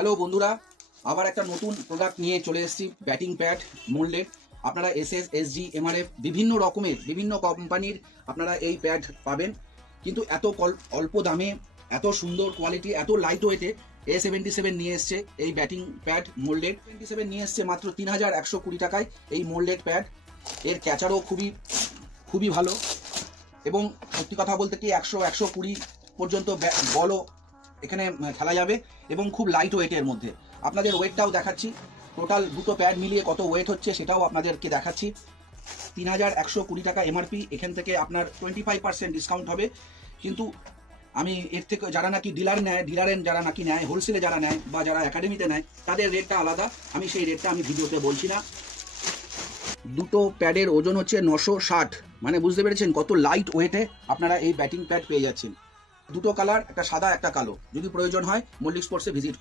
Hello বন্ধুরা, আবার একটা নতুন প্রোডাক্ট নিয়ে চলে এসেছি। Batting pad moulded. আপনারা এসএস, এসজি, এমআরএফ বিভিন্ন রকমের বিভিন্ন কোম্পানির আপনারা এই প্যাড পাবেন, কিন্তু এত অল্প দামে, এত সুন্দর কোয়ালিটি, এত লাইট ওয়েটে A77 নিয়ে এসছে এই ব্যাটিং প্যাড মোল্ডেড। 77 নিয়ে এসছে মাত্র 3120 টাকায় এই মোল্ডেড প্যাড। এর ক্যাচারও খুবই খুবই ভালো, এবং সত্যি কথা বলতে কি 100-120 পর্যন্ত বলও এখানে খেলা যাবে, এবং খুব লাইট ওয়েটের মধ্যে। আপনাদের ওয়েটটাও দেখাচ্ছি, টোটাল দুটো প্যাড মিলিয়ে কত ওয়েট হচ্ছে সেটাও আপনাদেরকে দেখাচ্ছি। 3120 টাকা এমআরপি, এখান থেকে আপনার 25% ডিসকাউন্ট হবে। কিন্তু আমি এর থেকে যারা নাকি ডিলারের যারা নাকি নেয়, হোলসেলে যারা নেয় বা যারা একাডেমিতে নেয়, তাদের রেটটা আলাদা। আমি সেই রেটটা ভিডিওতে বলছি না। দুটো প্যাডের ওজন হচ্ছে 960, মানে বুঝতে পেরেছেন কত লাইট ওয়েটে আপনারা এই ব্যাটিং প্যাড পেয়ে যাচ্ছেন। দুটো কালার, একটা সাদা একটা কালো। যদি প্রয়োজন হয় মল্লিক স্পোর্টসে ভিজিট করুন।